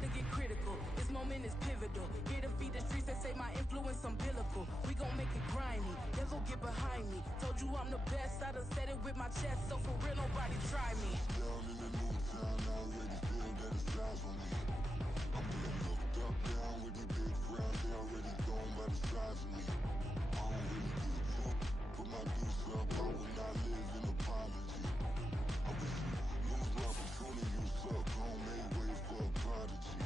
to get critical. This moment is pivotal. Here to feed the streets that say my influence umbilical. We gon' make it grimy, never get behind me. Told you I'm the best, I done said it with my chest. So for real, nobody try me. Down in the new town, I already feel that it's time for me. I'm being looked up, down with these big frowns. They already gone by the size of me. I don't really give a fuck. Put my deuce up, I will not live in apology. I wish you lose my opportunity, you suck. Home made way for a prodigy.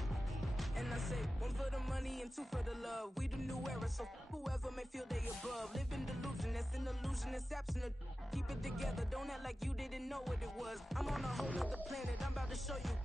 And I say, one for the money and two for the love. We the new era, so whoever may feel they above. Live in delusion, that's an illusion, that's absent. Keep it together, don't act like you didn't know what it was. I'm on a whole nother planet, I'm about to show you.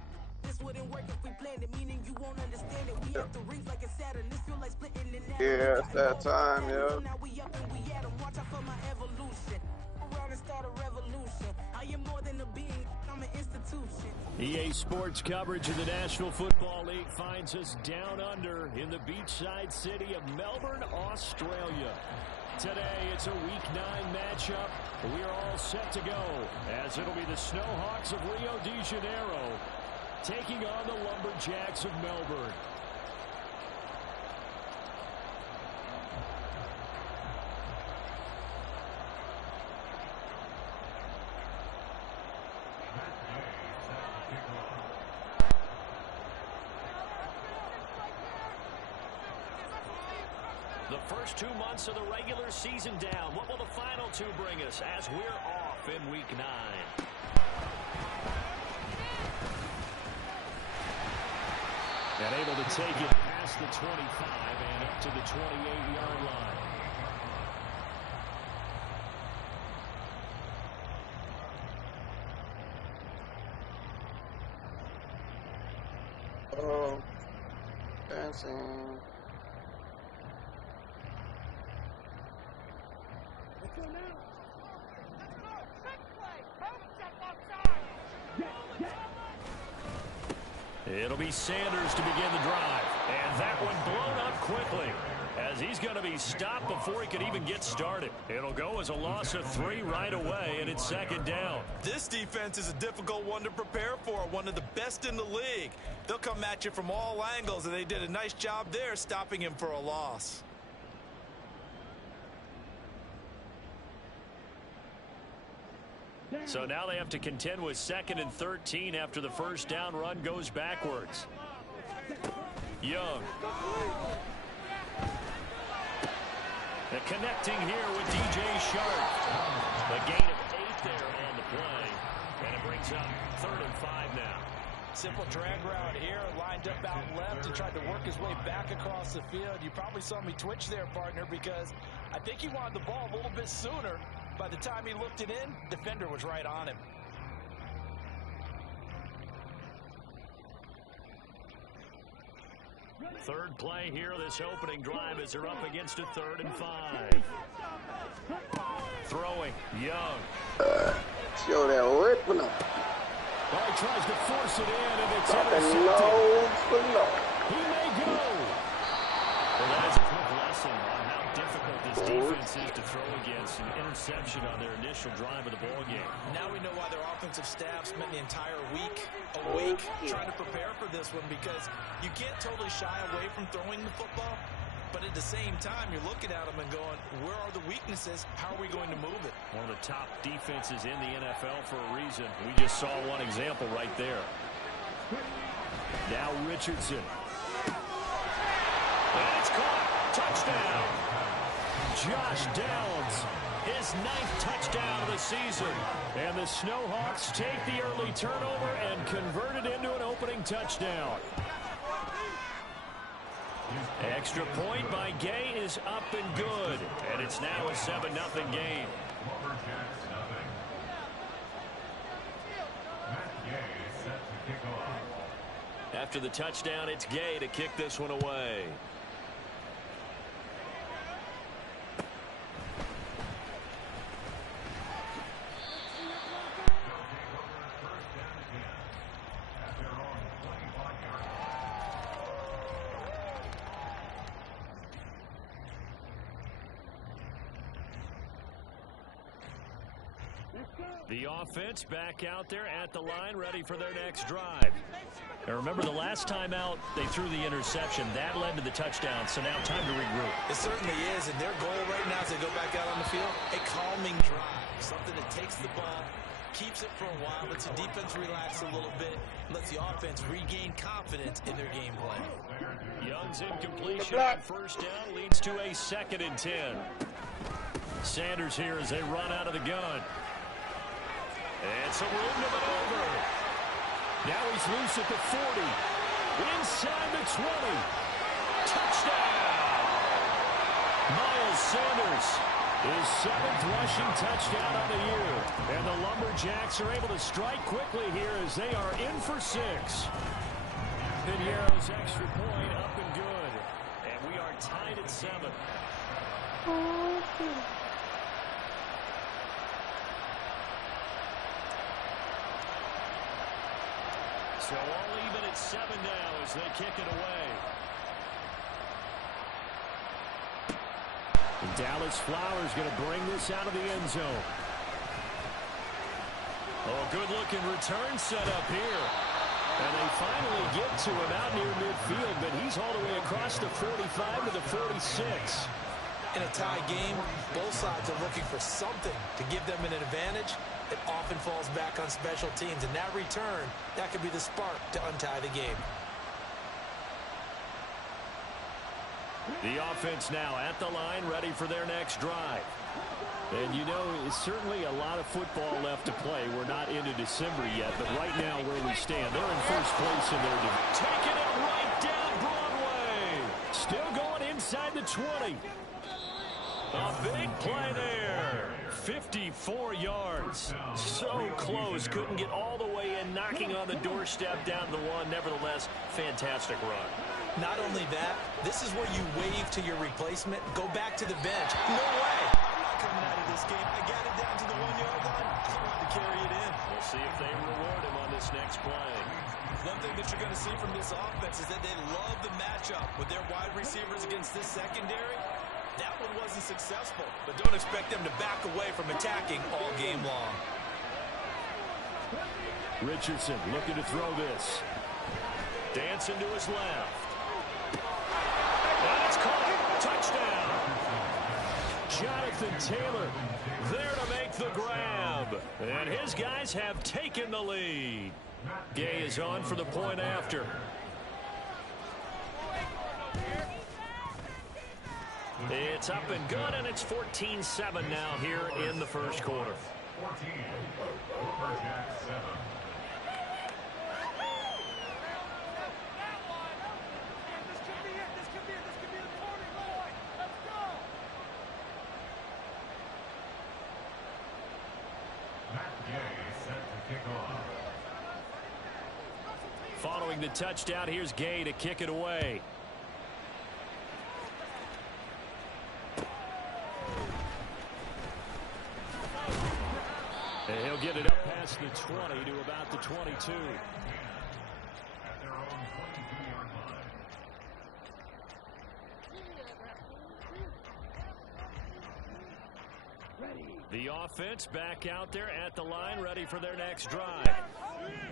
This wouldn't work if we planned it, meaning you won't understand it. We have the rings like a Saturn, this feel like splitting in that. Yeah, it's that time, yeah. Now we up and we at 'em, watch out for my evolution. Around and start a revolution. I am more than a being, I'm an institution. EA Sports coverage of the National Football League finds us down under in the beachside city of Melbourne, Australia. Today, it's a Week 9 matchup. We are all set to go, as it'll be the Snowhawks of Rio de Janeiro taking on the Lumberjacks of Melbourne. The first 2 months of the regular season down. What will the final two bring us as we're off in Week 9? And able to take it past the 25 and up to the 28-yard line. Oh, dancing. It'll be Sanders to begin the drive. And that one blown up quickly, as he's going to be stopped before he could even get started. It'll go as a loss of 3 right away, and it's second down. This defense is a difficult one to prepare for, one of the best in the league. They'll come at you from all angles, and they did a nice job there stopping him for a loss. So now they have to contend with 2nd and 13 after the first down run goes backwards. Young. And connecting here with DJ Sharp. The gain of 8 there on the play. And it brings up 3rd and 5 now. Simple drag route here, lined up out left and tried to work his way back across the field. You probably saw me twitch there, partner, because I think he wanted the ball a little bit sooner. By the time he looked it in, defender was right on him. Third play here, this opening drive, as they're up against a 3rd and 5. Throwing, Young. Show that ripping up. Well, he tries to force it in, and it's intercepted. He may go. Well, that is a quick lesson on how difficult this defense is to throw against. An interception on their initial drive of the ball game. Now we know why their offensive staff spent the entire week awake trying to prepare for this one, because you can't totally shy away from throwing the football, but at the same time you're looking at them and going, where are the weaknesses? How are we going to move it? One of the top defenses in the NFL for a reason. We just saw one example right there. Now Richardson. And it's caught. Touchdown. Josh Downs, his 9th touchdown of the season. And the Snowhawks take the early turnover and convert it into an opening touchdown. Extra point by Gay is up and good. And it's now a 7-0 game. After the touchdown, it's Gay to kick this one away. The offense back out there at the line, ready for their next drive. Now remember, the last time out, they threw the interception. That led to the touchdown, so now time to regroup. It certainly is, and their goal right now as they go back out on the field, a calming drive. Something that takes the ball, keeps it for a while, lets the defense relax a little bit, lets the offense regain confidence in their game plan. Young's incompletion on first down leads to a 2nd and 10. Sanders here as they run out of the gun. And some room to maneuver. Now he's loose at the 40. Inside the 20. Touchdown! Miles Sanders, his 7th rushing touchdown of the year. And the Lumberjacks are able to strike quickly here as they are in for 6. Piniero's extra point up and good. And we are tied at 7. So all even at 7 now as they kick it away. And Dallas Flowers going to bring this out of the end zone. Oh, good-looking return set up here. And they finally get to him out near midfield, but he's all the way across the 45 to the 46. In a tie game, both sides are looking for something to give them an advantage. It often falls back on special teams, and that return, that could be the spark to untie the game. The offense now at the line, ready for their next drive. And you know, it's certainly a lot of football left to play. We're not into December yet, but right now where we stand, they're in first place in their division. Taking it right down Broadway. Still going inside the 20. A big play there. 54 yards. So close. Couldn't get all the way in, knocking on the doorstep down to the 1. Nevertheless, fantastic run. Not only that, this is where you wave to your replacement, go back to the bench. No way. Coming out of this game, I got it down to the 1-yard line. I wanted to carry it in. We'll see if they reward him on this next play. One thing that you're going to see from this offense is that they love the matchup with their wide receivers against this secondary. That one wasn't successful, but don't expect them to back away from attacking all game long. Richardson looking to throw this. Dancing to his left. That's caught. Touchdown. Jonathan Taylor there to make the grab. And his guys have taken the lead. Gay is on for the point after. It's up and good, and it's 14-7 now here in the first quarter. 14, Lumberjacks 7. Following the touchdown, here's Gay to kick it away. And he'll get it up past the 20 to about the 22. At their own 22-yard line. The offense back out there at the line, ready for their next drive.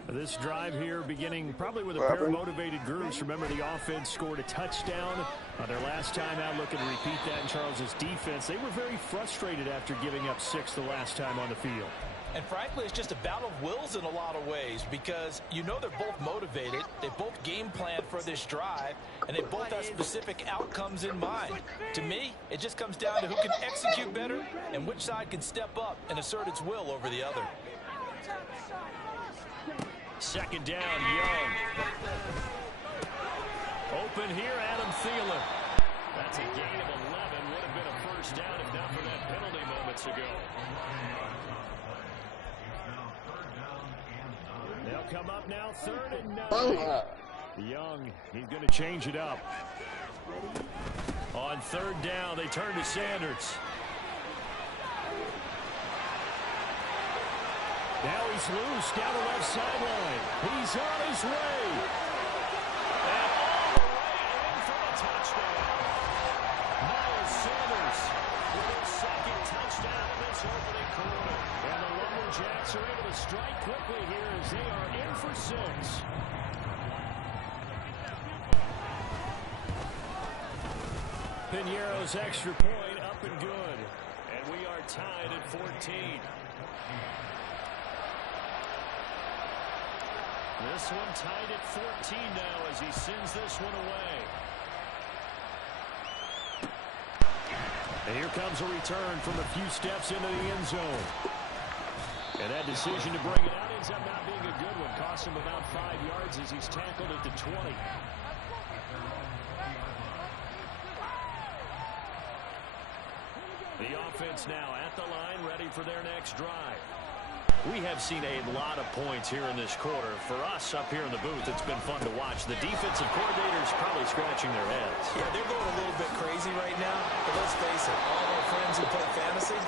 This drive here beginning probably with a pair of motivated groups. Remember, the offense scored a touchdown their last time out. Looking to repeat that in Charles's defense. They were very frustrated after giving up 6 the last time on the field. And frankly, it's just a battle of wills in a lot of ways because you know they're both motivated. They both game planned for this drive, and they both have specific outcomes in mind. To me, it just comes down to who can execute better and which side can step up and assert its will over the other. Second down, Young. Open here, Adam Thielen. That's a gain of 11. Would have been a first down if not for that penalty moments ago. They'll come up now, 3rd and 9. Young, he's going to change it up. On 3rd down, they turn to Sanders. Now he's loose down the left sideline. He's on his way. And all the way in for the touchdown. Miles Sanders with his 2nd touchdown first down in this opening quarter. And the Lumberjacks are able to strike quickly here as they are in for 6. Piñeiro's extra point up and good. And we are tied at 14. This one tied at 14 now as he sends this one away. And here comes a return from a few steps into the end zone. And that decision to bring it out ends up not being a good one. Cost him about 5 yards as he's tackled at the 20. The offense now at the line, ready for their next drive. We have seen a lot of points here in this quarter. For us up here in the booth, it's been fun to watch. The defensive coordinators probably scratching their heads. Yeah, they're going a little bit crazy right now. But let's face it, all our friends who play fantasy,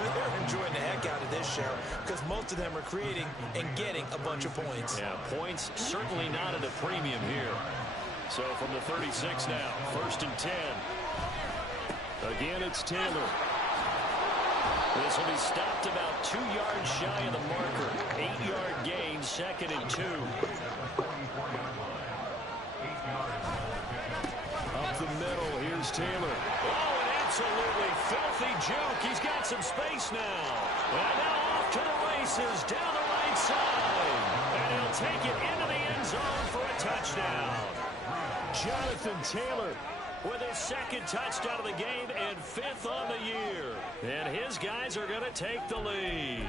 they're enjoying the heck out of this show because most of them are creating and getting a bunch of points. Yeah, points certainly not at a premium here. So from the 36 now, 1st and 10. Again, it's Taylor. This will be stopped about 2 yards shy of the marker. 8-yard gain, 2nd and 2. Up the middle, here's Taylor. Oh, an absolutely filthy juke. He's got some space now. And now off to the races, down the right side. And he'll take it into the end zone for a touchdown. Jonathan Taylor with his 2nd touchdown of the game and 5th on the year. And his guys are going to take the lead.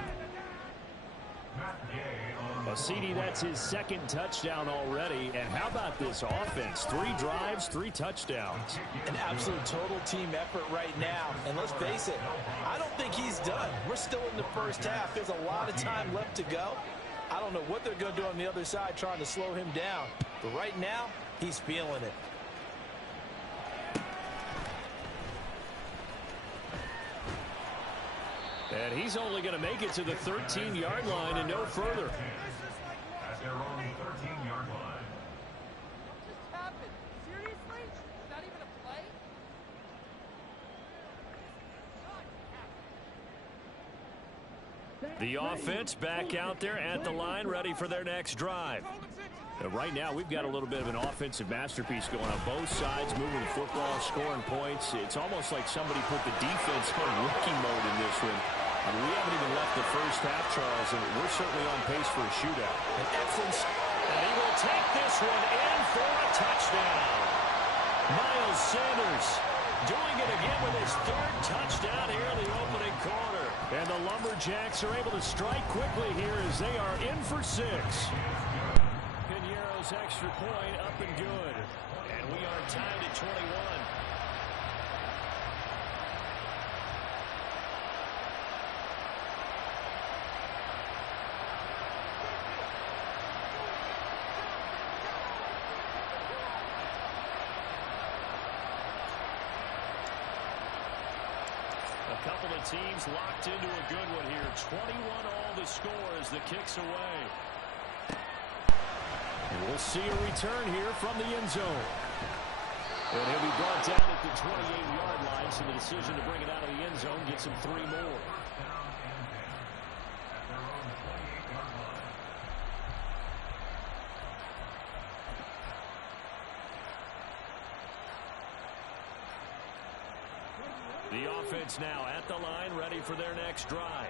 CD, that's his 2nd touchdown already. And how about this offense? 3 drives, 3 touchdowns. An absolute total team effort right now. And let's face it, I don't think he's done. We're still in the first half. There's a lot of time left to go. I don't know what they're going to do on the other side trying to slow him down. But right now, he's feeling it. And he's only going to make it to the 13-yard line and no further. At their own 13-yard line. What just happened? Seriously? Is that even a play? The offense back out there at the line, ready for their next drive. Right now, we've got a little bit of an offensive masterpiece going on both sides, moving the football, scoring points. It's almost like somebody put the defense on rookie mode in this one. And we haven't even left the first half, Charles, and we're certainly on pace for a shootout. An excellent. And he will take this one in for a touchdown. Miles Sanders doing it again with his 3rd touchdown here in the opening quarter. And the Lumberjacks are able to strike quickly here as they are in for 6. Piñeiro's extra point up and good. And we are tied at 21. A couple of teams locked into a good one here. 21 all the score as the kick's away. And we'll see a return here from the end zone. And he'll be brought down at the 28-yard line, so the decision to bring it out of the end zone gets him 3 more. The offense now at the line, ready for their next drive.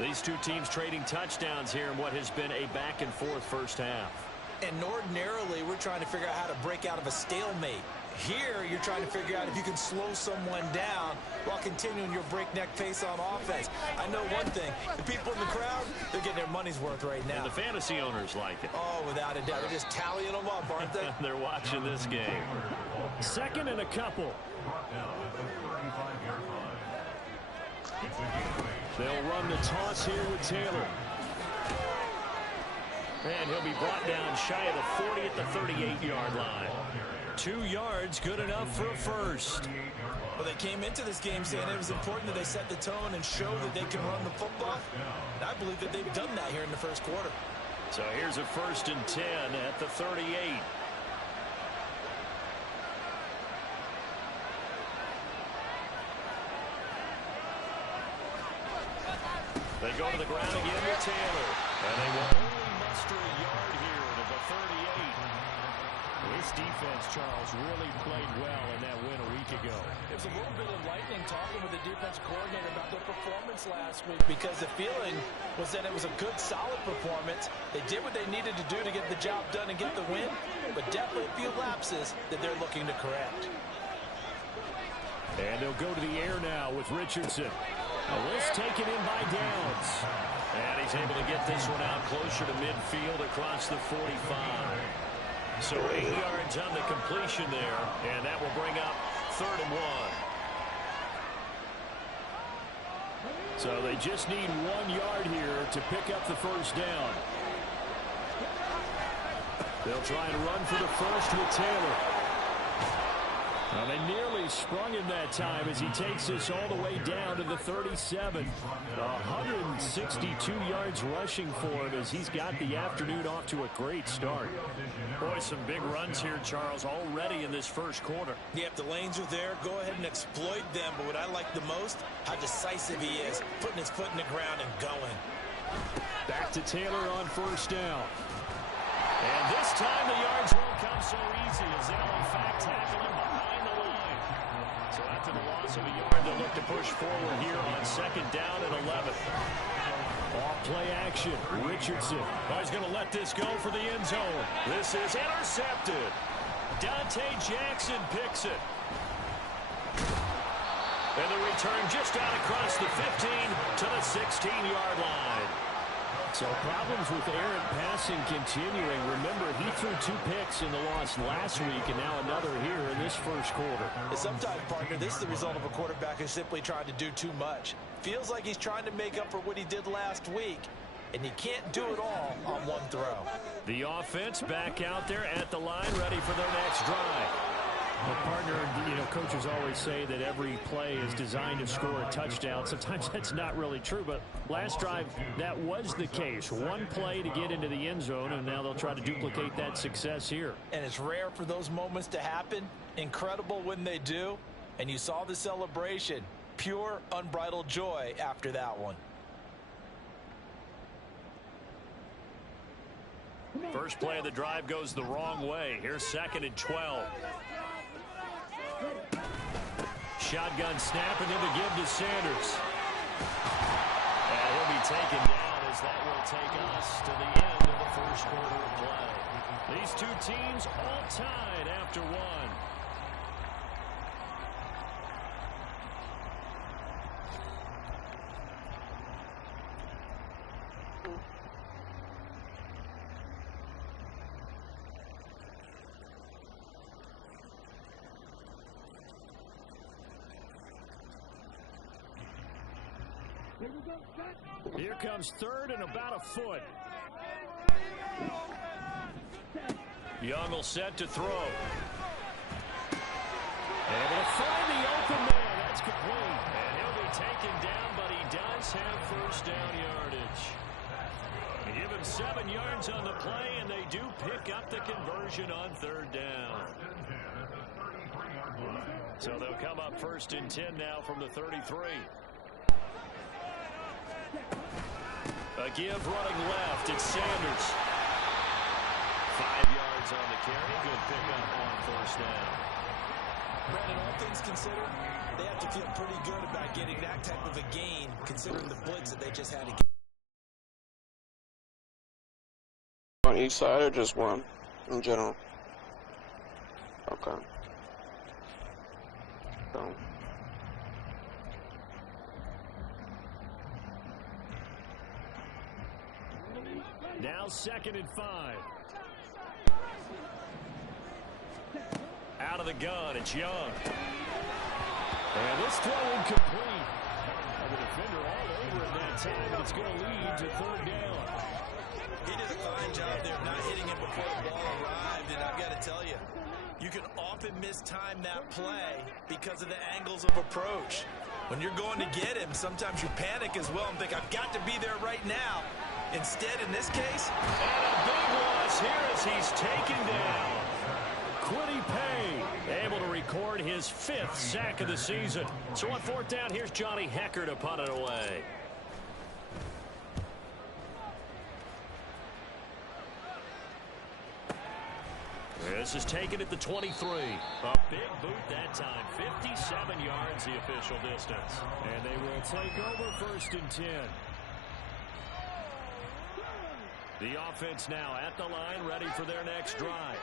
These two teams trading touchdowns here in what has been a back-and-forth first half. And ordinarily, we're trying to figure out how to break out of a stalemate. Here, you're trying to figure out if you can slow someone down while continuing your breakneck pace on offense. I know one thing. The people in the crowd, they're getting their money's worth right now. And the fantasy owners like it. Oh, without a doubt. They're just tallying them up, aren't they? They're watching this game. 2nd and a couple. They'll run the toss here with Taylor. And he'll be brought down shy of the 40 at the 38-yard line. 2 yards, good enough for a first. Well, they came into this game saying it was important that they set the tone and show that they can run the football. And I believe that they've done that here in the first quarter. So here's a 1st and 10 at the 38. They go to the ground again with Taylor. And they will only muster a yard here to the 38. This defense, Charles, really played well in that win a week ago. It was a little bit enlightening talking with the defense coordinator about their performance last week, because the feeling was that it was a good, solid performance. They did what they needed to do to get the job done and get the win, but definitely a few lapses that they're looking to correct. And they'll go to the air now with Richardson. This taken in by Downs. And he's able to get this one out closer to midfield across the 45. So 8 yards on the completion there, and that will bring up 3rd and 1. So they just need 1 yard here to pick up the first down. They'll try and run for the first with Taylor. Now they nearly sprung him that time as he takes this all the way down to the 37. 162 yards rushing for him as he's got the afternoon off to a great start. Boy, some big runs here, Charles, already in this first quarter. Yeah, if the lanes are there, go ahead and exploit them. But what I like the most, how decisive he is, putting his foot in the ground and going. Back to Taylor on first down. And this time the yards won't come so easy as they'll in fact tackle him behind the line. So after the loss of a yard, they'll look to push forward here on 2nd down and 11. Off play action. Richardson. Oh, he's going to let this go for the end zone. This is intercepted. Dante Jackson picks it. And the return just out across the 15 to the 16-yard line. So problems with errant passing continuing. Remember, he threw 2 picks in the loss last week, and now another here in this first quarter. And sometimes, partner, this is the result of a quarterback who's simply trying to do too much. Feels like he's trying to make up for what he did last week, and he can't do it all on one throw. The offense back out there at the line, ready for their next drive. Well, partner, coaches always say that every play is designed to score a touchdown. Sometimes that's not really true, but last drive, that was the case. 1 play to get into the end zone, and now they'll try to duplicate that success here. And it's rare for those moments to happen. Incredible when they do. And you saw the celebration. Pure, unbridled joy after that one. First play of the drive goes the wrong way. Here's 2nd and 12. Shotgun snap, and then the give to Sanders. And he'll be taken down as that will take us to the end of the first quarter of play. These two teams all tied after 1. Here comes 3rd and about a foot. Young will set to throw. Able to find the open man. That's complete. And he'll be taken down, but he does have first down yardage. They give him 7 yards on the play, and they do pick up the conversion on 3rd down. So they'll come up 1st and 10 now from the 33. A give running left. It's Sanders. 5 yards on the carry. Good pickup on first down. Brandon, all things considered, they have to feel pretty good about getting that type of a gain, considering the blitz that they just had to get. On each side or just one in general? Okay. So. Now 2nd and 5. Out of the gun, it's Young. And this throw incomplete. And the defender all over it that time, but it's going to lead to 3rd down. He did a fine job there of not hitting him before the ball arrived, and I've got to tell you, you can often mistime that play because of the angles of approach. When you're going to get him, sometimes you panic as well and think, I've got to be there right now. Instead, in this case, and a big loss here as he's taken down. Quiddy Pay able to record his 5th sack of the season. So on 4th down, here's Johnny Hecker to punt it away. This is taken at the 23. A big boot that time. 57 yards the official distance. And they will take over 1st and 10. The offense now at the line, ready for their next drive.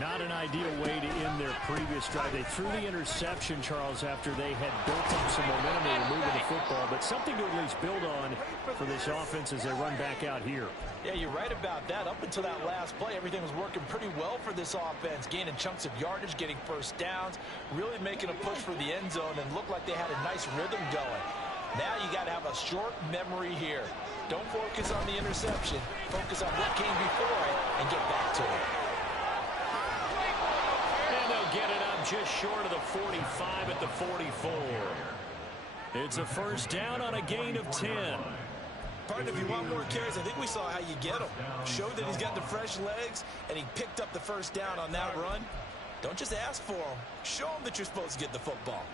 Not an ideal way to end their previous drive. They threw the interception, Charles, after they had built up some momentum in moving the football, but something to at least build on for this offense as they run back out here. Yeah, you're right about that. Up until that last play, everything was working pretty well for this offense, gaining chunks of yardage, getting first downs, really making a push for the end zone, and looked like they had a nice rhythm going. Now you got to have a short memory here. Don't focus on the interception. Focus on what came before it and get back to it. And they'll get it up just short of the 45 at the 44. It's a 1st down on a gain of 10. Partner, if you want more carries, I think we saw how you get him. Showed that he's got the fresh legs, and he picked up the 1st down on that run. Don't just ask for him. Show him that you're supposed to get the football.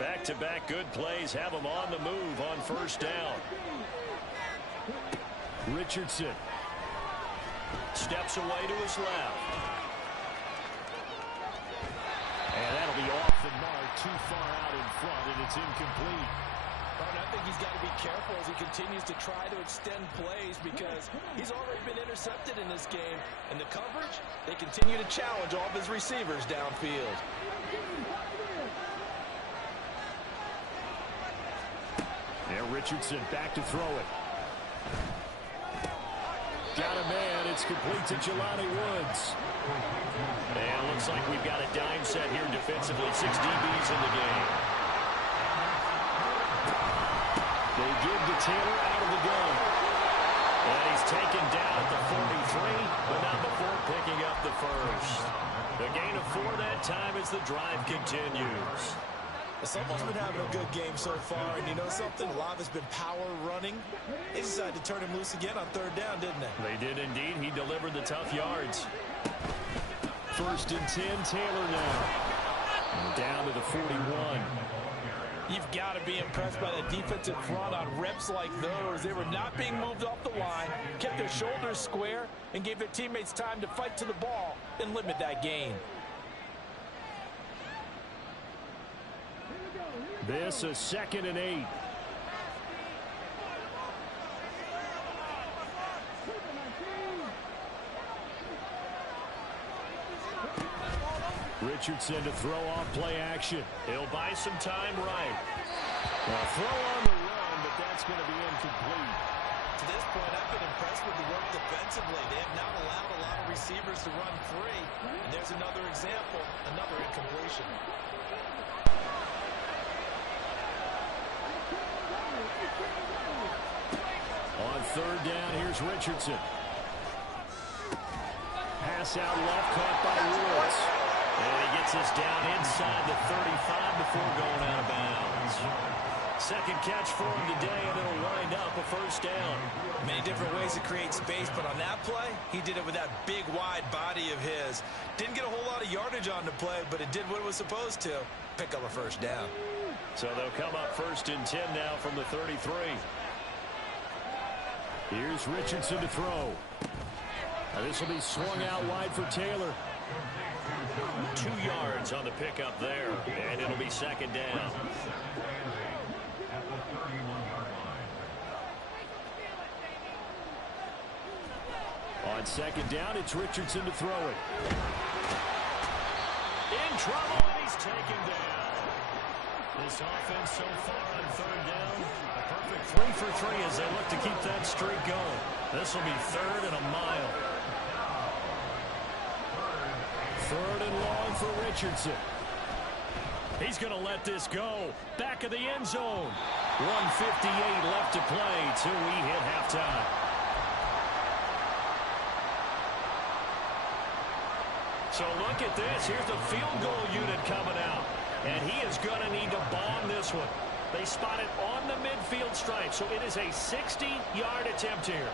Back-to-back good plays have them on the move on 1st down. Richardson steps away to his left. And that'll be off the mark, too far out in front, and it's incomplete. I think he's got to be careful as he continues to try to extend plays because he's already been intercepted in this game. And the coverage, they continue to challenge all of his receivers downfield. There, Richardson back to throw it. Got a man. It's complete to Jelani Woods. And looks like we've got a dime set here defensively. 6 DBs in the game. They give to Taylor out of the gun. And he's taken down at the 43, but not before picking up the 1st. The gain of 4 that time as the drive continues. Someone's been having a good game so far, and you know something? A lot of it's been power running. They decided to turn him loose again on 3rd down, didn't they? They did indeed. He delivered the tough yards. 1st and 10, Taylor now. And down to the 41. You've got to be impressed by the defensive front on reps like those. They were not being moved off the line, kept their shoulders square, and gave their teammates time to fight to the ball and limit that gain. This is 2nd and 8. Richardson to throw off play action. He'll buy some time right. Throw on the run, but that's going to be incomplete. To this point, I've been impressed with the work defensively. They have not allowed a lot of receivers to run free. And there's another example, another incompletion. On 3rd down, here's Richardson. Pass out left, caught by Woods. And he gets us down inside the 35 before going out of bounds. 2nd catch for him today, and it'll wind up a 1st down. Many different ways to create space, but on that play, he did it with that big, wide body of his. Didn't get a whole lot of yardage on the play, but it did what it was supposed to. Pick up a 1st down. So they'll come up 1st and 10 now from the 33. Here's Richardson to throw. Now this will be swung out wide for Taylor. 2 yards on the pickup there, and it'll be 2nd down. On 2nd down, it's Richardson to throw it. In trouble, and he's taken down. This offense so far on 3rd down, a perfect 3 for 3 as they look to keep that streak going. This will be 3rd and a mile. 3rd and long for Richardson. He's going to let this go. Back of the end zone. 1:58 left to play till we hit halftime. So look at this. Here's the field goal unit coming out. And he is going to need to bomb this one. They spot it on the midfield stripe, so it is a 60-yard attempt here.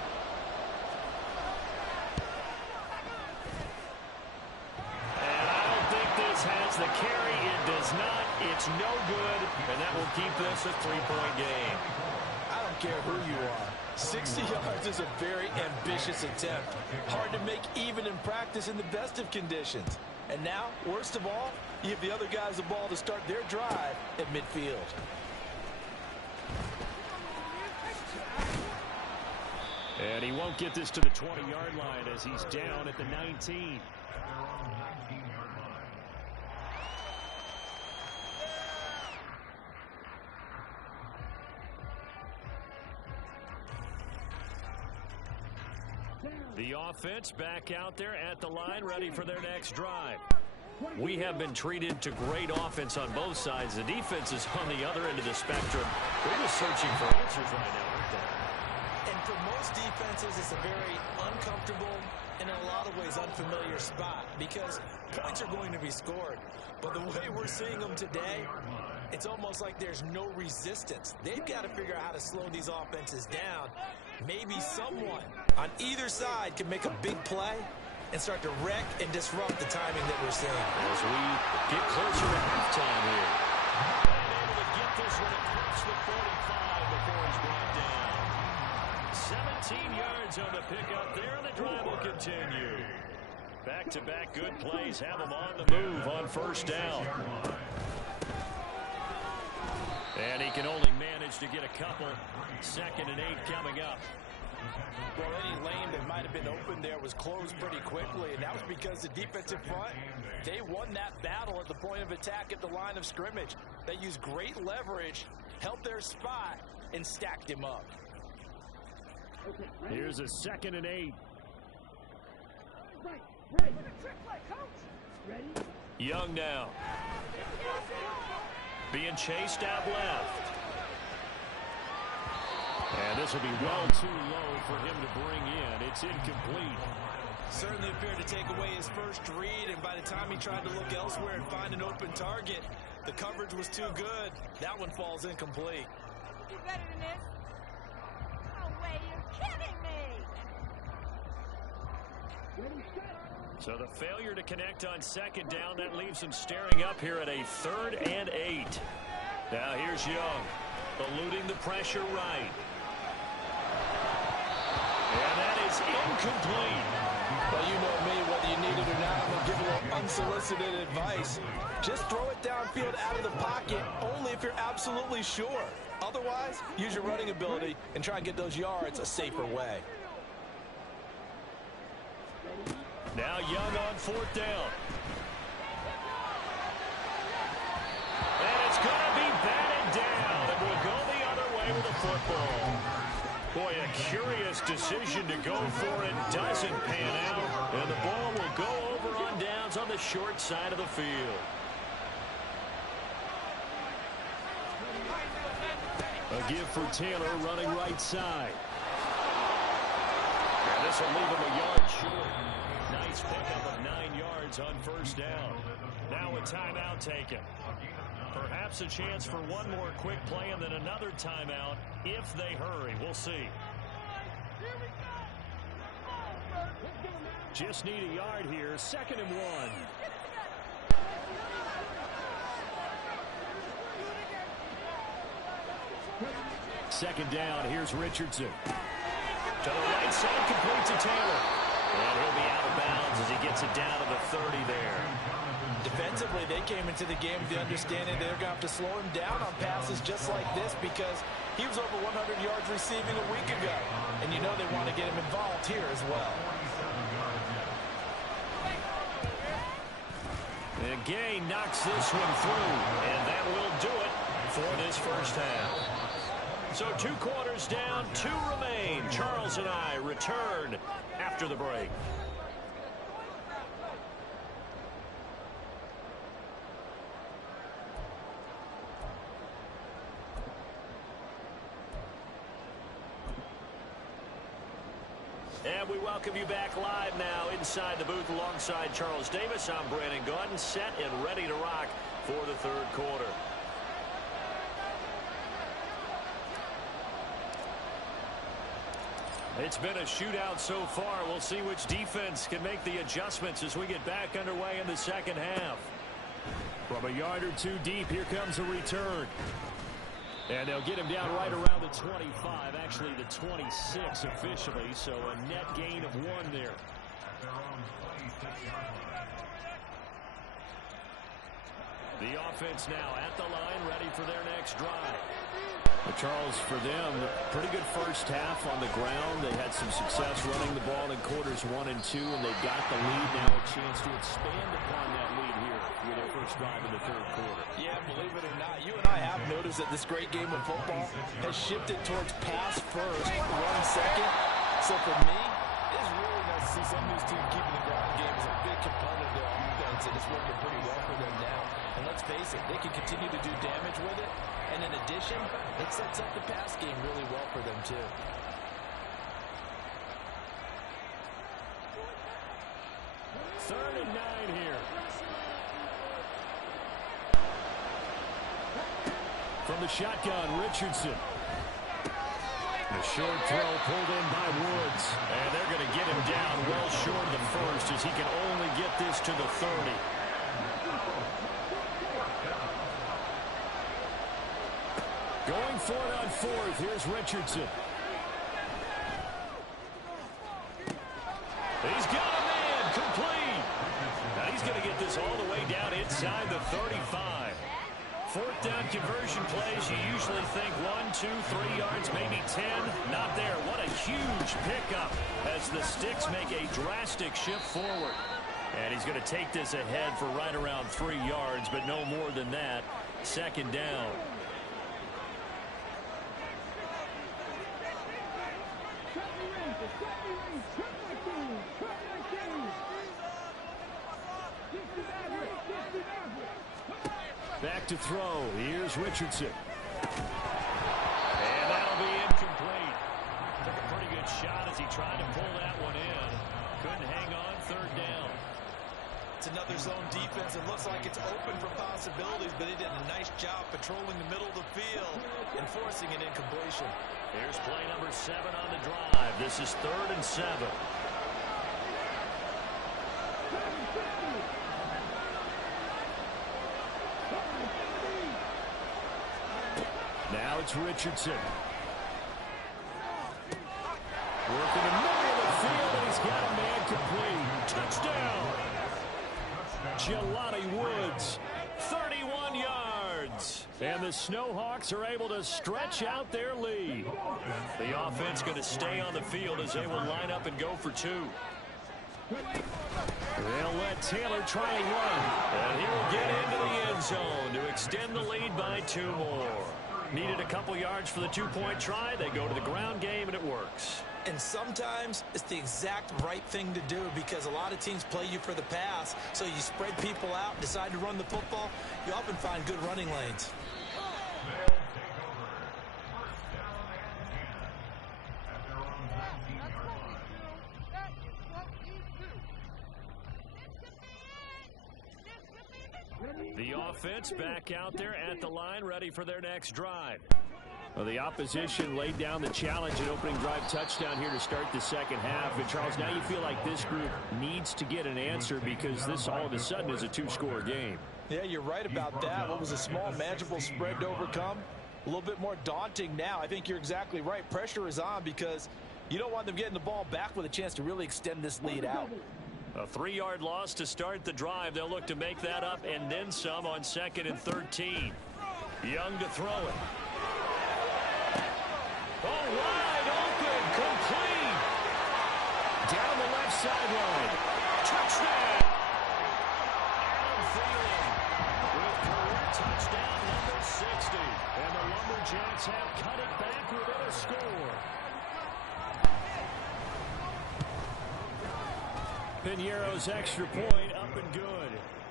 And I don't think this has the carry. It does not. It's no good, and that will keep this a 3-point game. I don't care who you are. 60 yards is a very ambitious attempt. Hard to make even in practice in the best of conditions. And now, worst of all, you give the other guys the ball to start their drive at midfield. And he won't get this to the 20-yard line as he's down at the 19. The offense back out there at the line, ready for their next drive. We have been treated to great offense on both sides. The defense is on the other end of the spectrum. They're just searching for answers right now, aren't they? And for most defenses, it's a very uncomfortable and in a lot of ways unfamiliar spot because points are going to be scored. But the way we're seeing them today, it's almost like there's no resistance. They've got to figure out how to slow these offenses down. Maybe someone on either side can make a big play and start to wreck and disrupt the timing that we're seeing. As we get closer to halftime here. Able to get this one across the 45 before he's brought down. 17 yards on the pickup there, and the drive will continue. Back-to-back good plays have them on the move on first down. And he can only manage to get a couple. 2nd and 8 coming up. Well, any lane that might have been open there was closed pretty quickly, and that was because the defensive front, they won that battle at the point of attack at the line of scrimmage. They used great leverage, held their spot, and stacked him up. Here's a 2nd and 8. Young now. Being chased out left. And this will be well too low for him to bring in. It's incomplete. Certainly appeared to take away his first read, and by the time he tried to look elsewhere and find an open target, the coverage was too good. That one falls incomplete. You better than this? No way, you're kidding me! So the failure to connect on 2nd down, that leaves him staring up here at a 3rd and 8. Now here's Young, eluding the pressure right. And that is incomplete. Well, you know me, whether you need it or not, I'm going to give a little unsolicited advice. Just throw it downfield out of the pocket, only if you're absolutely sure. Otherwise, use your running ability and try and get those yards a safer way. Now Young on 4th down. And it's going to be batted down, and we'll go the other way with the football. Boy, a curious decision to go for it. Doesn't pan out, and the ball will go over on downs on the short side of the field. A give for Taylor running right side. And this will leave him a yard short. Nice pickup of 9 yards on first down. Now a timeout taken. Perhaps a chance for one more quick play and then another timeout if they hurry. We'll see. Just need a yard here. 2nd and 1. Second down. Here's Richardson. To the right side, complete to Taylor. And he'll be out of bounds as he gets it down to the 30 there. Defensively, they came into the game with the understanding they're going to have to slow him down on passes just like this because he was over 100 yards receiving a week ago. And you know they want to get him involved here as well. And Gay knocks this one through, and that will do it for this first half. So 2 quarters down, 2 remain. Charles and I return after the break. And we welcome you back live now inside the booth alongside Charles Davis. I'm Brandon Gaudin, set and ready to rock for the 3rd quarter. It's been a shootout so far. We'll see which defense can make the adjustments as we get back underway in the second half. From a yard or two deep, here comes a return. And they'll get him down right around the 25, actually the 26 officially, so a net gain of 1 there. The offense now at the line, ready for their next drive. But Charles, for them, pretty good first half on the ground. They had some success running the ball in quarters 1 and 2, and they got the lead. Now a chance to expand upon that lead here with their first drive in the third quarter. Yeah, believe it or not, you and I have noticed that this great game of football has shifted towards pass first, run second. So for me, it's really nice to see some of these teams keeping the ground game as a big component of their offense, and it's working pretty well for them now. And let's face it, they can continue to do damage with it. And in addition, it sets up the pass game really well for them, too. Third and 9 here. From the shotgun, Richardson. The short throw pulled in by Woods. And they're going to get him down well short of the first as he can only get this to the 30. Going for it on fourth. Here's Richardson. He's got a man complete. Now he's going to get this all the way down inside the 35. Fourth down conversion plays, you usually think 1, 2, 3 yards, maybe 10. Not there. What a huge pickup as the Sticks make a drastic shift forward. And he's going to take this ahead for right around 3 yards, but no more than that. Second down. Back to throw. Here's Richardson. And that'll be incomplete. Took a pretty good shot as he tried to pull that one in. Couldn't hang on. Third down. It's another zone defense. It looks like it's open for possibilities, but they did a nice job patrolling the middle of the field and forcing an incompletion. Here's play number 7 on the drive. This is 3rd and 7. Now it's Richardson. Working the middle of the field, and he's got a man complete. Touchdown! Jelani Woods, 31 yards. And the Snowhawks are able to stretch out their lead. The offense going to stay on the field as they will line up and go for 2. They'll let Taylor try and run. And he will get into the end zone to extend the lead by 2 more. Needed a couple yards for the 2-point try. They go to the ground game, and it works. And sometimes it's the exact right thing to do because a lot of teams play you for the pass. So you spread people out, decide to run the football. You often find good running lanes. The offense back out there at the line, ready for their next drive. Well, the opposition laid down the challenge and opening drive touchdown here to start the second half. But, Charles, now you feel like this group needs to get an answer because this all of a sudden is a 2-score game. Yeah, you're right about that. What was a small, manageable spread to overcome? A little bit more daunting now. I think you're exactly right. Pressure is on because you don't want them getting the ball back with a chance to really extend this lead out. A 3-yard loss to start the drive. They'll look to make that up and then some on 2nd and 13. Young to throw it. Oh, wide open, complete. Down the left sideline. Touchdown. Adam Thielen with career touchdown number 60. And the Lumberjacks have cut it back within a score. Piñeiro's extra point up and good.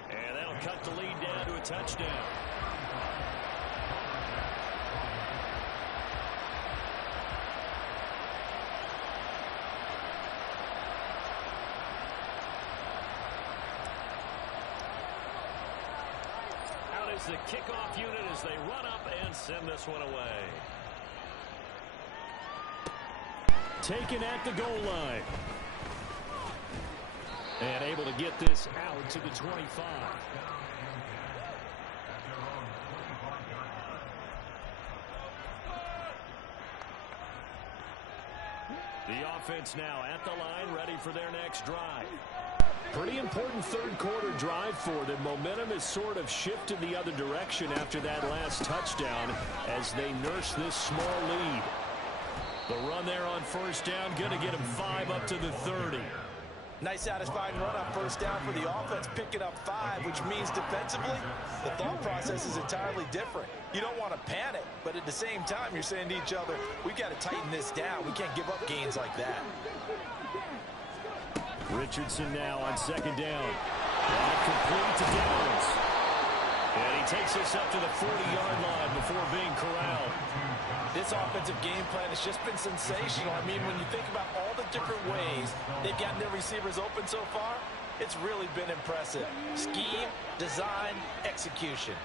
And that'll cut the lead down to a touchdown. Out is the kickoff unit as they run up and send this one away. taken at the goal line. And able to get this out to the 25. The offense now at the line, ready for their next drive. Pretty important third quarter drive for them. Momentum has sort of shifted the other direction after that last touchdown as they nurse this small lead. The run there on first down, going to get them 5 up to the 30. Nice satisfying run on first down for the offense, picking up 5, which means defensively, the thought process is entirely different. You don't want to panic, but at the same time, you're saying to each other, we've got to tighten this down. We can't give up gains like that. Richardson now on second down. And complete to Downs. And he takes us up to the 40-yard line before being corralled. This offensive game plan has just been sensational. I mean, when you think about all the different ways they've gotten their receivers open so far, it's really been impressive. Scheme, design, execution.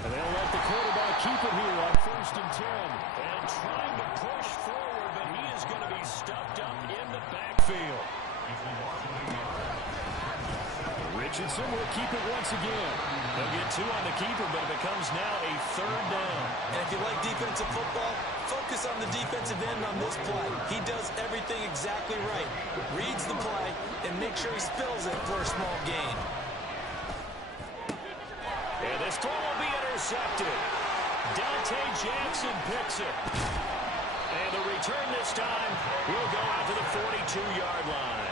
And they'll let the quarterback keep it here on first and 10. And trying to push forward, but he is going to be stuffed up in the backfield. Richardson will keep it once again. They'll get 2 on the keeper, but it becomes now a third down. And if you like defensive football, focus on the defensive end on this play. He does everything exactly right. Reads the play and makes sure he spills it for a small gain. And this throw will be intercepted. Dante Jackson picks it. And the return this time will go out to the 42-yard line.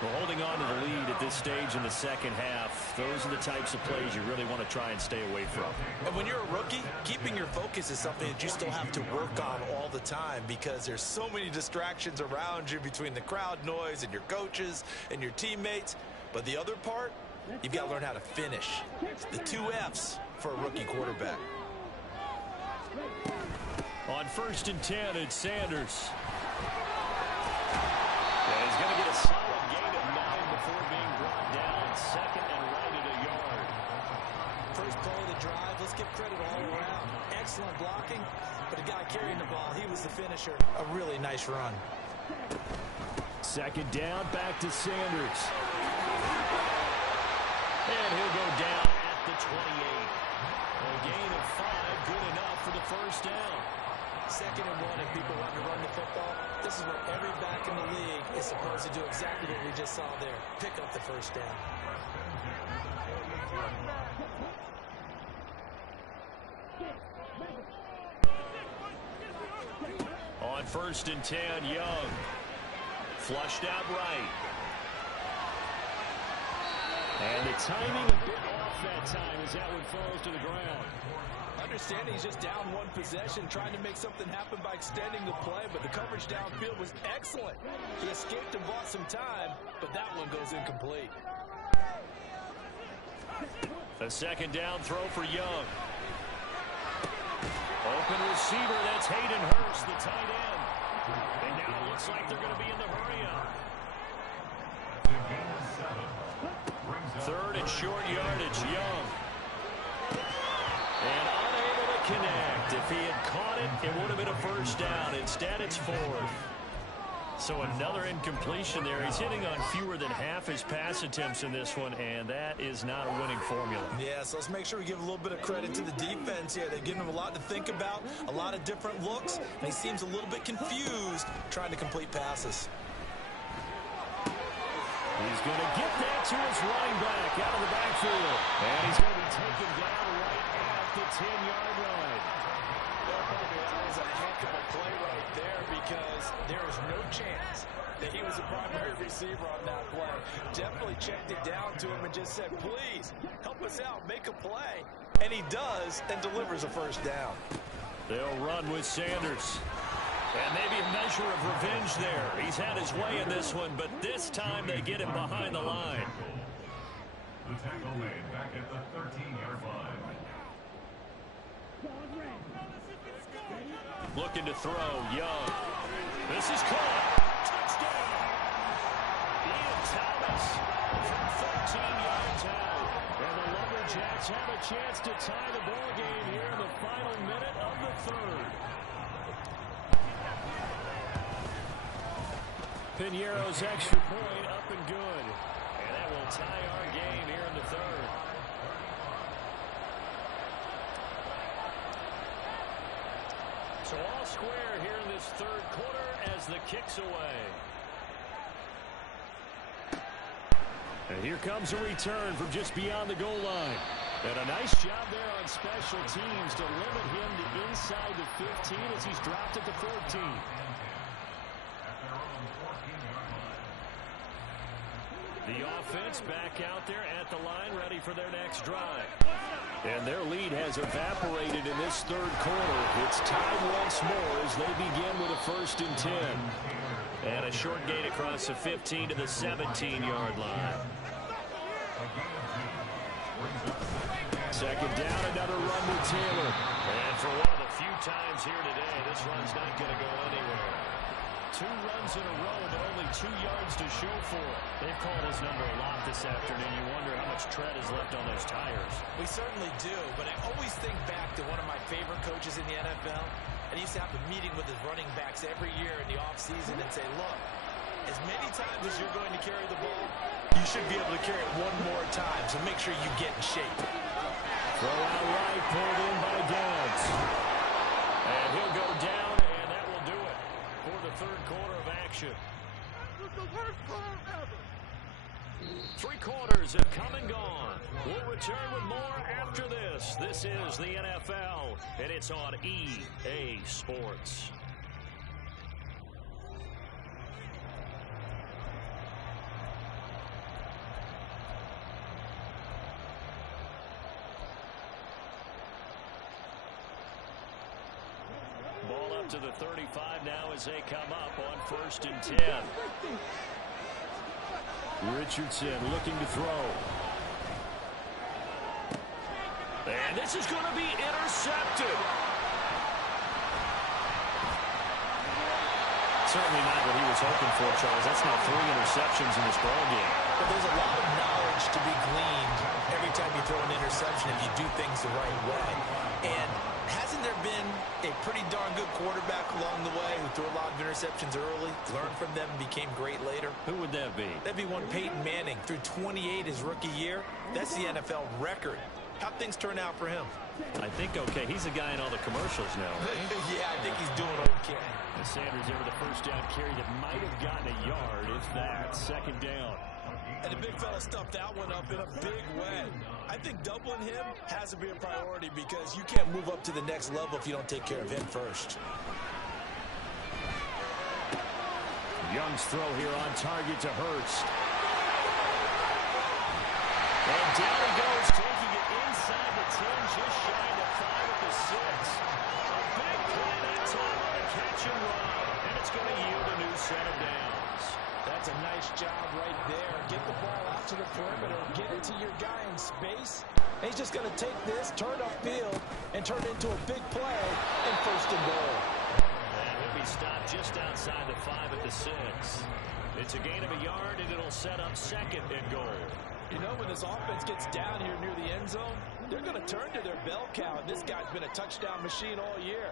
Well, holding on to the lead at this stage in the second half, those are the types of plays you really want to try and stay away from. And when you're a rookie, keeping your focus is something that you still have to work on all the time because there's so many distractions around you between the crowd noise and your coaches and your teammates. But the other part, you've got to learn how to finish. It's the 2 F's for a rookie quarterback. On first and 10, it's Sanders. And he's going to get a solid gain of 9 before being brought down. Second and right at a yard. First play of the drive, let's give credit all around. Excellent blocking, but the guy carrying the ball, he was the finisher. A really nice run. Second down, back to Sanders. And he'll go down at the 28. A gain of 5, good enough for the first down. Second and 1, if people want to run the football, this is where every back in the league is supposed to do exactly what we just saw there. Pick up the first down. On first and 10, Young. Flushed out right. And the timing a bit off that time as that one falls to the ground. Understanding he's just down 1 possession, trying to make something happen by extending the play, but the coverage downfield was excellent. He escaped and bought some time, but that one goes incomplete. A second down throw for Young. Open receiver, that's Hayden Hurst, the tight end. And now it looks like they're going to be in the hurry-up. Third and short yardage, Young. And unable to connect. If he had caught it, it would have been a first down. Instead, it's 4th. So another incompletion there. He's hitting on fewer than half his pass attempts in this one, and that is not a winning formula. Yeah, so let's make sure we give a little bit of credit to the defense here. They've given him a lot to think about, a lot of different looks, and he seems a little bit confused trying to complete passes. He's going to get that to his running back out of the backfield. And he's going to be taken down right at the 10-yard line. That was a heck of a play right there because there is no chance that he was a primary receiver on that play. Definitely checked it down to him and just said, please, help us out, make a play. And he does and delivers a first down. They'll run with Sanders. And maybe a measure of revenge there. He's had his way in this one, but this time they get him behind the line. The tackle made back at the 13-yard line. Looking to throw, Young. This is caught. Touchdown. Ian Thomas from 13 yards out. And the Lumberjacks Bulldogs have a chance to tie the ball game here in the final minute of the third. Piñeiro's extra point up and good. And that will tie our game here in the third. So all square here in this third quarter as the kick's away. And here comes a return from just beyond the goal line. And a nice job there on special teams to limit him to inside the 15 as he's dropped at the 14. The offense back out there at the line, ready for their next drive. And their lead has evaporated in this third quarter. It's tied once more as they begin with a 1st and 10. And a short gain across the 15 to the 17-yard line. Second down, another run with Taylor. And for one of the few times here today, this run's not going to go anywhere. 2 runs in a row, but only 2 yards to show for it. They've called his number a lot this afternoon. You wonder how much tread is left on those tires. We certainly do, but I always think back to one of my favorite coaches in the NFL. And he used to have a meeting with his running backs every year in the offseason and say, look, as many times as you're going to carry the ball, you should be able to carry it one more time, so make sure you get in shape. Throw out right, pulled in by Downs. And he'll go down, and that will do it for the third quarter of action. This was the worst call ever. 3 quarters have come and gone. We'll return with more after this. This is the NFL, and it's on EA Sports. Ball up to the 35 now as they come up on 1st and 10. Richardson looking to throw. And this is going to be intercepted. Certainly not what he was hoping for, Charles. That's now 3 interceptions in this ball game. But there's a lot of knowledge to be gleaned every time you throw an interception if you do things the right way. And hasn't there been a pretty darn good quarterback along the way who threw a lot of interceptions early, learned from them, and became great later? Who would that be? That'd be one Peyton Manning. Threw 28 his rookie year. That's the NFL record. How'd things turn out for him? I think okay. He's a guy in all the commercials now. Yeah, I think he's doing okay. And Sanders there with a first down carry that might have gotten a yard, if that. Second down. And the big fella stuffed that one up in a big way. I think doubling him has to be a priority because you can't move up to the next level if you don't take care of him first. Young's throw here on target to Hurst. And down he goes, taking it inside the 10, just shy of the 5 at the 6. A big play that time on the catch and run. And it's going to yield a new set of downs. That's a nice job right there. Get the ball out to the perimeter, get it to your guy in space. And he's just going to take this, turn upfield, and turn it into a big play in 1st and goal. And he'll be stopped just outside the 5 at the 6. It's a gain of a yard, and it'll set up 2nd and goal. You know, when this offense gets down here near the end zone, they're going to turn to their bell cow. This guy's been a touchdown machine all year.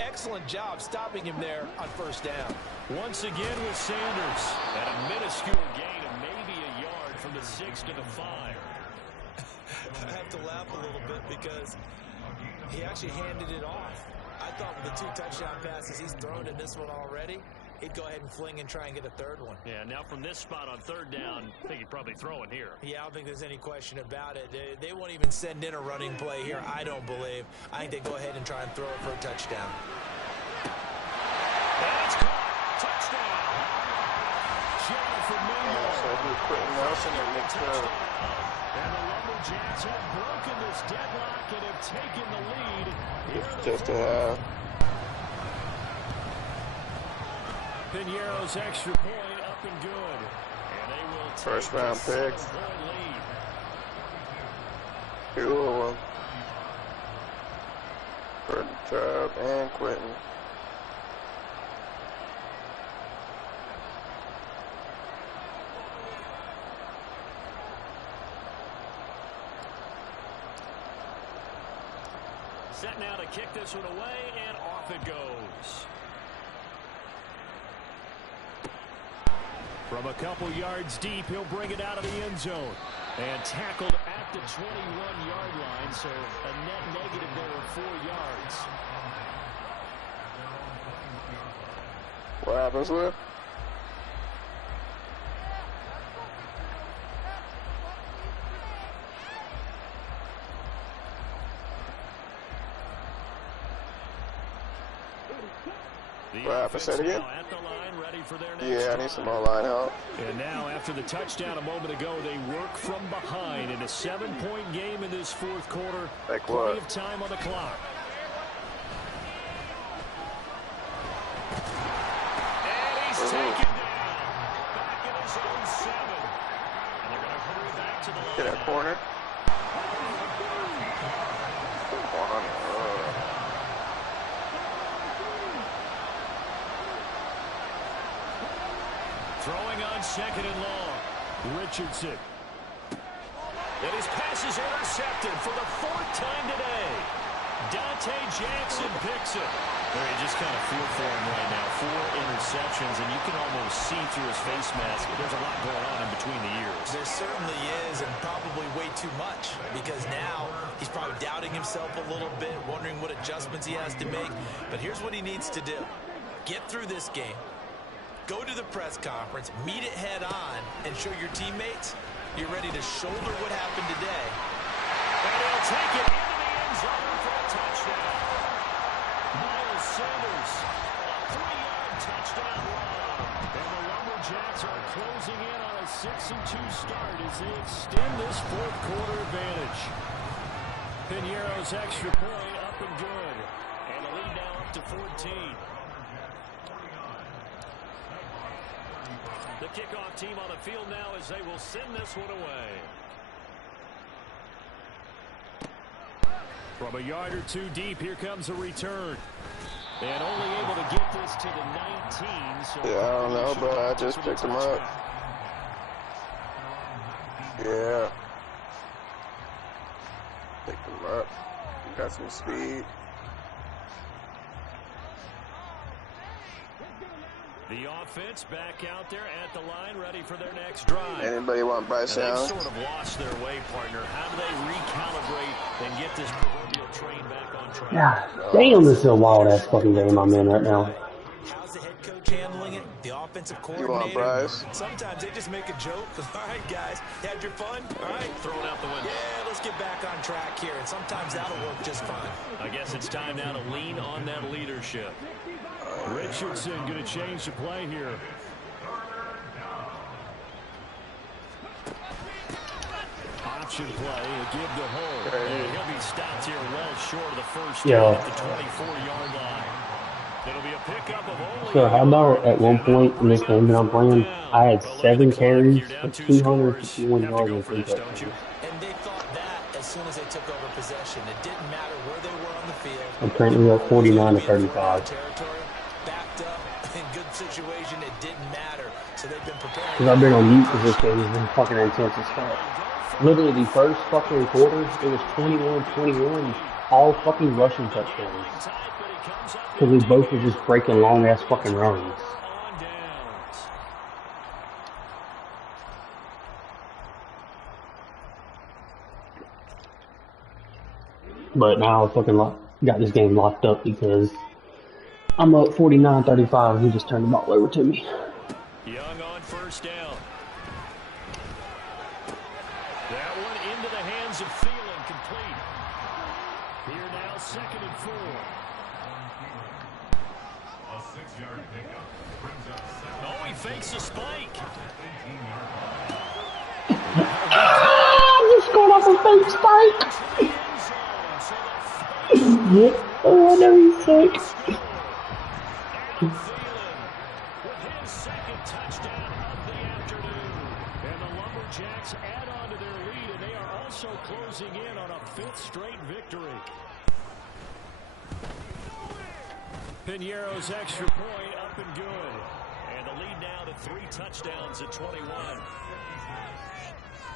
Excellent job stopping him there on 1st down. Once again with Sanders. And a minuscule gain of maybe a yard from the 6 to the 5. I have to laugh a little bit because he actually handed it off. I thought with the 2 touchdown passes he's thrown in this one already, he'd go ahead and fling and try and get a 3rd one. Yeah, now from this spot on 3rd down, I think he'd probably throw it here. Yeah, I don't think there's any question about it. They won't even send in a running play here, I don't believe. I think they go ahead and try and throw it for a touchdown. And it's caught. Touchdown. Jonathan Mingo. So he's putting Nelson in the club. And the Lumberjacks have broken this deadlock and have taken the lead. It's just a half. Piñeiro's extra point up and good. And they will take First round pick. lead. Cool. Good job and Quentin. Set now to kick this one away, and off it goes. From a couple yards deep, he'll bring it out of the end zone. And tackled at the 21-yard line, so a net negative there of 4 yards. What happens with? What happened? Say it again? Yeah, I need some more line help. And now, after the touchdown a moment ago, they work from behind in a 7-point game in this fourth quarter. Like Plenty what? of time on the clock. And he's taken down. Back in his own 7. And they're going to hurry back to the line. Get that corner. Throwing on second and long. Richardson. And his pass is intercepted for the 4th time today. Dante Jackson picks it. There, you just kind of feel for him right now. 4 interceptions, and you can almost see through his face mask. There's a lot going on in between the ears. There certainly is, and probably way too much, because now he's probably doubting himself a little bit, wondering what adjustments he has to make. But here's what he needs to do. Get through this game. Go to the press conference, meet it head on, and show your teammates you're ready to shoulder what happened today. And he'll take it into the end zone for a touchdown. Miles Sanders, a 3-yard touchdown run. And the Lumberjacks are closing in on a 6-2 start as they extend this fourth quarter advantage. Piñeiro's extra point up and good. And the lead now up to 14. The kickoff team on the field now as they will send this one away. From a yard or 2 deep, here comes a return. And only able to get this to the 19. So yeah, I don't know, but I just picked him up. Yeah. Picked him up. Got some speed. The offense back out there at the line, ready for their next drive. Anybody want Bryce Young? They've sort of lost their way, partner. How do they recalibrate and get this proverbial train back on track? Yeah, damn, this is a wild-ass fucking game I'm in right now. How's the head coach handling it? The offensive coordinator? You want Bryce? Sometimes they just make a joke. All right, guys, you had your fun? All right. Throw it out the window. Yeah, let's get back on track here. And sometimes that'll work just fine. I guess it's time now to lean on that leadership. Richardson going to change the play here. Option play, a give to hold. And he'll be stopped here well short of the first down at the 24-yard line. It'll be a pickup of only. So how about at one point in this game that I'm playing, I had 7 carries for 251 yards and 3 touchdowns. And they thought that as soon as they took over possession. It didn't matter where they were on the field. I'm currently at 49 to 35. Situation, it didn't matter. So they've been preparing. Because I've been on mute because this game has been fucking intense as fuck. Literally the first fucking quarter, it was 21-21, all fucking rushing touchdowns. Because we both were just breaking long ass fucking runs. But now I fucking got this game locked up because I'm up 49-35 and he just turned the ball over to me. Young on first down. That one into the hands of Thielen, complete. Here now, 2nd and 4. A 6-yard pickup brings up 7. Oh, he fakes a spike. Just going off a fake spike. Oh, I know he's sick. With his 2nd touchdown of the afternoon. And the Lumberjacks add on to their lead, and they are also closing in on a 5th straight victory. Piñeiro's extra point up and good. And the lead now to 3 touchdowns at 21.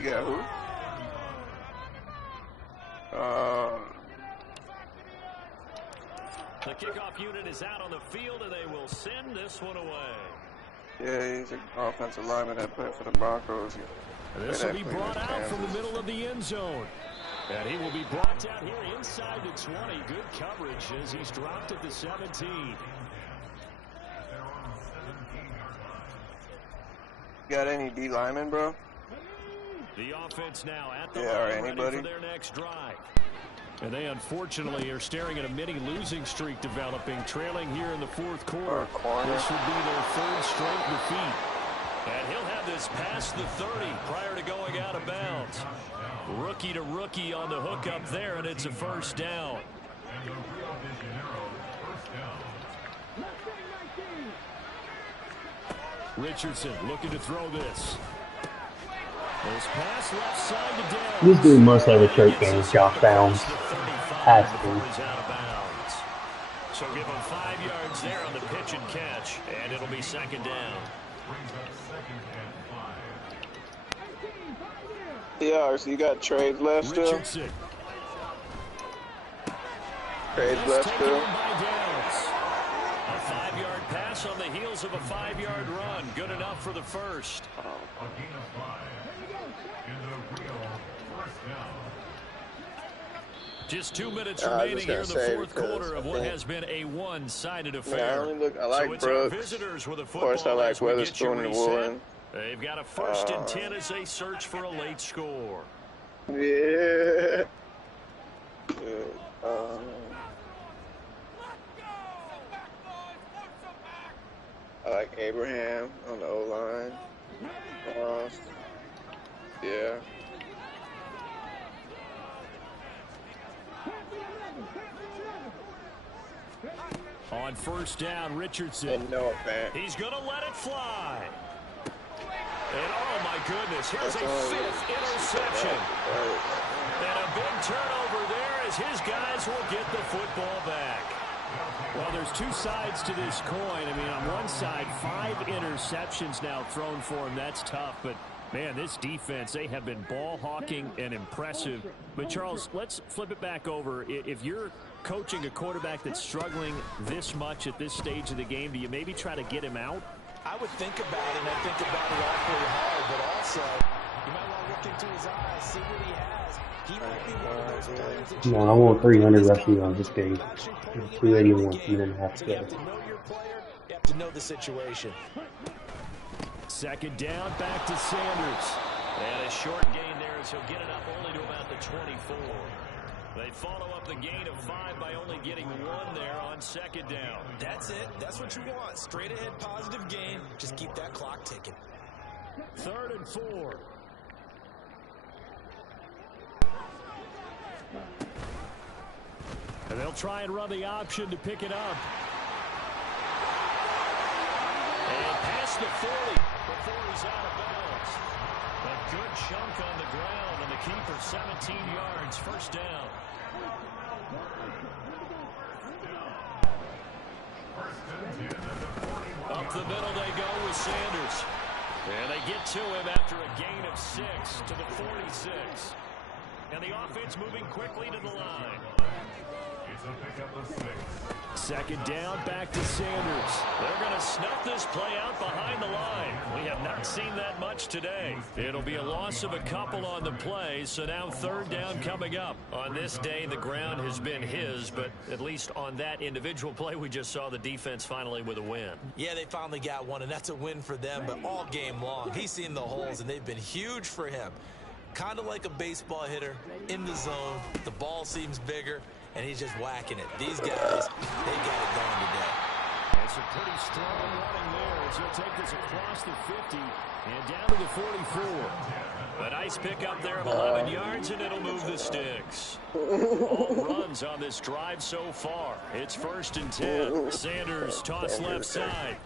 You got who? The kickoff unit is out on the field, and they will send this one away. Yeah, he's an offensive lineman that played for the Broncos. This will be brought out from the middle of the end zone. And he will be brought down here inside the 20. Good coverage as he's dropped at the 17. Got any D linemen, bro? The offense now at the line, ready for their next drive. And they unfortunately are staring at a mini losing streak developing, trailing here in the fourth quarter. This would be their third straight defeat. And he'll have this past the 30 prior to going out of bounds. Rookie to rookie on the hook up there, and it's a first down. Richardson looking to throw this. This pass left side to down. This dude must have a church game, Josh Downs. Has to. So give him 5 yards there on the pitch and catch, and it'll be second down. Yeah, so you got trades left still? Trades left still? A 5-yard pass on the heels of a 5-yard run. Good enough for the first. Just 2 minutes remaining here in the fourth quarter of what has been a one-sided affair. I like Brooks. Of course, I like Weatherspoon and Woolen. They've got a 1st and 10 as they search for a late score. Yeah. I like Abraham on the O-line. Yeah. On first down, Richardson. And no offense. He's going to let it fly. And oh my goodness, here's a 5th interception. And a big turnover there as his guys will get the football back. Well, there's 2 sides to this coin. I mean, on one side, 5 interceptions now thrown for him. That's tough, but man, this defense, they have been ball hawking and impressive. But Charles, let's flip it back over. If you're coaching a quarterback that's struggling this much at this stage of the game, do you maybe try to get him out? I would think about it, and I think about it awfully hard, but also you might want to look into his eyes, see what he has. He might be one of those players that Come on, I want 300 rushing on this game. 281, 3.5 to go. You have to know your player, you have to know the situation. Second down, back to Sanders. And a short gain there as he'll get it up only to about the 24. They follow up the gain of 5 by only getting 1 there on second down. That's it. That's what you want. Straight ahead positive gain. Just keep that clock ticking. 3rd and 4. And they'll try and run the option to pick it up. And past the 40 before he's out of bounds. A good chunk on the ground, and the keeper 17 yards, first down. Up the middle they go with Sanders. And they get to him after a gain of 6 to the 46. And the offense moving quickly to the line. It's a pickup of 6. Second down, back to Sanders. They're going to snuff this play out behind the line. We have not seen that much today. It'll be a loss of a couple on the play, so now 3rd down coming up. On this day, the ground has been his, but at least on that individual play, we just saw the defense finally with a win. Yeah, they finally got one, and that's a win for them, but all game long, he's seen the holes, and they've been huge for him. Kind of like a baseball hitter in the zone. The ball seems bigger, and he's just whacking it. These guys, they got it going today. It's a pretty strong running there as he'll take this across the 50 and down to the 44. A nice pickup there of 11 yards, and it'll move the sticks. All runs on this drive so far. It's 1st and 10. Sanders toss left side.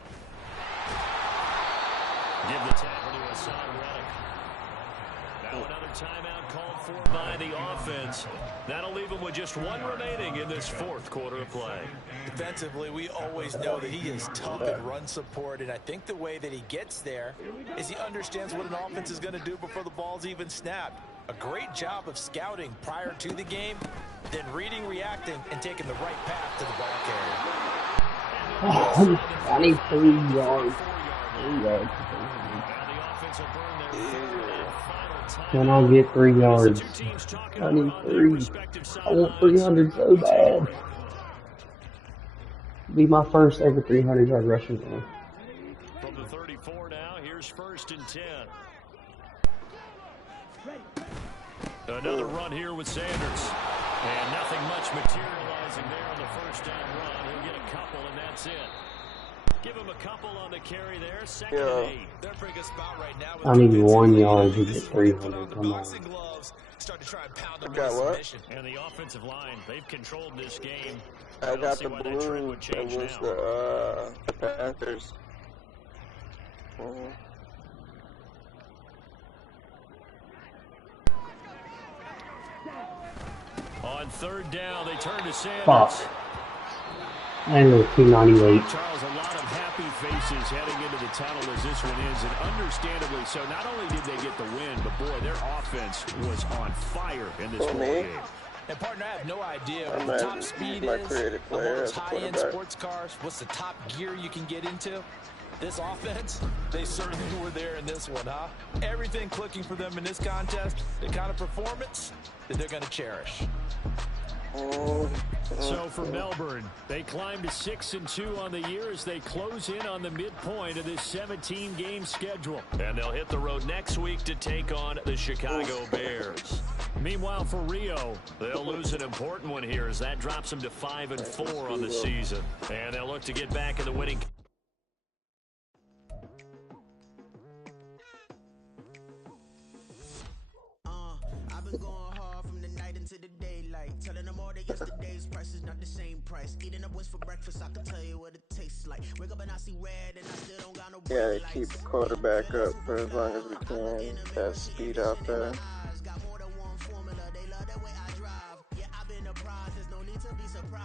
Give the tackle to Hassan Reddick. Now another timeout called for by the offense. That'll leave him with just 1 remaining in this 4th quarter of play. Defensively, we always know that he is tough at run support, and I think the way that he gets there is he understands what an offense is going to do before the ball's even snapped. A great job of scouting prior to the game, then reading, reacting, and taking the right path to the ball carrier. I need 3 yards. 3 yards. Can I get 3 yards? I need 3. I want 300 so bad. Be my first ever 300-yard rushing game. From the 34 now, here's 1st and 10. Another run here with Sanders. And nothing much materializing there on the first down run. He'll get a couple, and that's it. Give him a couple on the carry there. 2nd and 8. They're in a pretty good spot right now. I need 1 yard to get 300. Come on. Start to try and pound them got what? And the offensive line, they've controlled this game. I got the blue against the Panthers. On 3rd down, they turn to Sanders. Fuck. And it was 298. Charles, a lot of happy faces heading into the tunnel as this one ends, and understandably so. Not only did they get the win, but boy, their offense was on fire in this ball game. And partner, I have no idea what the top speed is, those high-end sports cars, what's the top gear you can get into. This offense, they certainly were there in this one, huh? Everything clicking for them in this contest, the kind of performance that they're going to cherish. So for Melbourne, they climb to 6-2 on the year as they close in on the midpoint of this 17-game schedule. And they'll hit the road next week to take on the Chicago Bears. Meanwhile, for Rio, they'll lose an important one here as that drops them to 5-4 on the season. And they'll look to get back in the winning. I've been going hard from the night into the daylight, telling them all that yesterday's price is not the same price. Eating up wings for breakfast, I can tell you what it tastes like. Wake up and I see red, and I still don't got no Yeah, keep the quarterback up for as long as we can. That speed out there. Got more than one formula, they love the way I drive. Yeah, I've been apprised, there's no need to be surprised.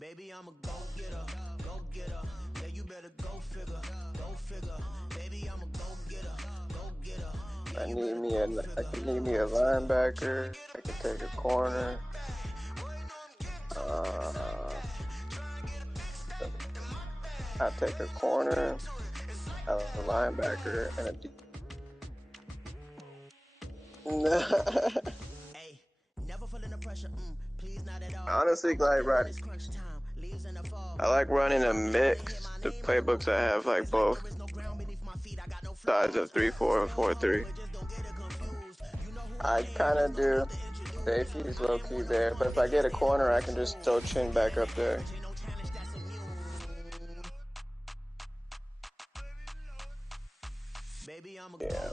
Baby, I'm a go-getter, go-getter. Yeah, you better go figure, go figure. Baby, I'm a go-getter, go-getter. I need me a linebacker. I can take a corner. I take a corner, a linebacker, and a honestly, like running. I like running a mix. The playbooks I have like both sides of 3-4 and 4-3. I kind of do safeties low key there, but if I get a corner, I can just throw chin back up there. Yeah.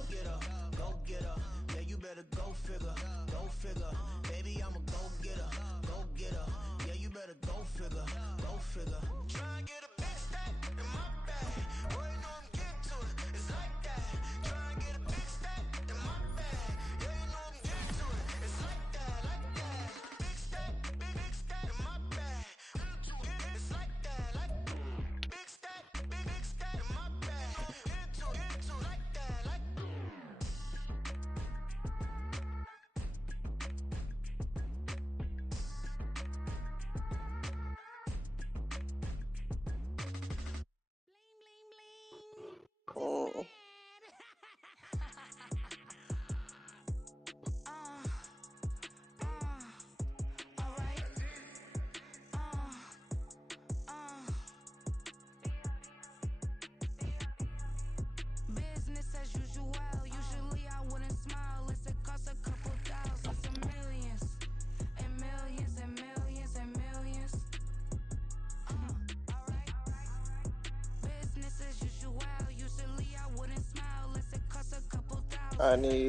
Oh. Business as usual. Usually I wouldn't smile. It's a cost a couple thousands and millions and millions and millions and millions. Business as usual. Usually I wouldn't smile. It's a cost a couple thousand. I need